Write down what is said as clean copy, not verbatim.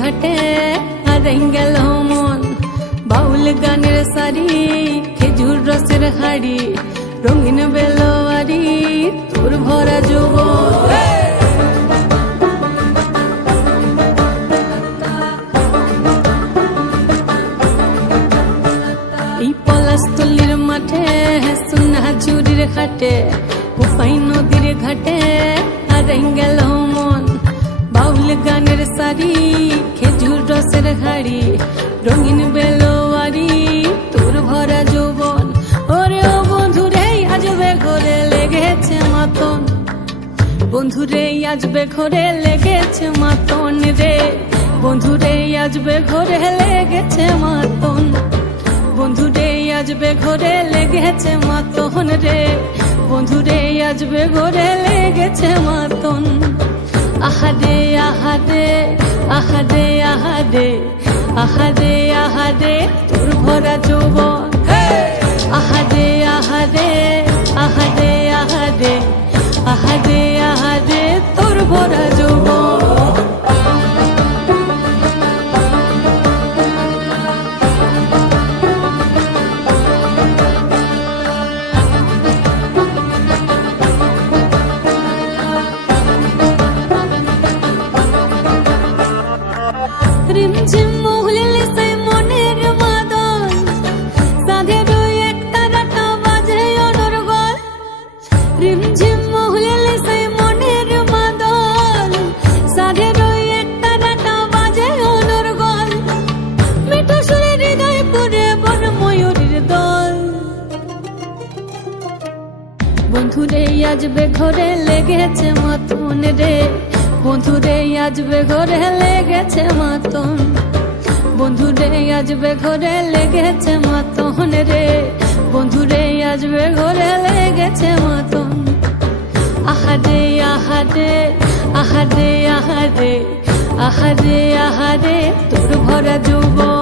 ঘাটে হারাই গেল মন। বাউল গানের সারি, খেজুর রসের হাড়ি, রঙিন বেলোয়ারি, তোর ভরা যৌবন। এই পলাশতলির মাঠে, সোনা ঝুরির ঘাটে, কোপাই নদীর ঘাটে হারাই গেল মন। বাউল গানের সারি, খেজুর রসের হাড়ি, রঙিন বেলোয়ারি, তোর ভরা যৌবন। ওরে ও বন্ধুরে আজবে ঘরে লেগেছে মাতন, বন্ধুরে আজবে ঘরে লেগেছে মাতন রে, বন্ধুরে আজবে ঘরে লেগেছে মাতন, বন্ধুরে আজবে ঘরে লেগেছে মাতন রে, বন্ধুরে আজবে ঘরে লেগেছে মাতন। আহারে আহারে আহারে আহারে আহারে আহারে তোর ভরা যৌবন। আহারে আহারে আহারে আহারে আহারে আহারে তোর ভরা যৌবন। রিমঝিম মহুলিলে সেই মনের মাদল, সাধের এক তারাটা বাজে অনর্গল। রিমঝিম মহুলিলে সেই মনের মাদল, সাধের এক তারাটা বাজে অনর্গল। মিঠো সুরে হৃদয় পুরে বন ময়ূরীর দল। বন্ধুরে আজবে ঘরে লেগেছে মাতন রে, বন্ধুরে আজবে ঘরে লেগেছে মাতন, বন্ধুরে আজবে ঘরে লেগেছে মাতন রে, বন্ধুরে আজবে ঘরে লেগেছে মাতন। আহারে আহারে আহারে আহারে আহারে আহারে তোর ভরা যৌবন।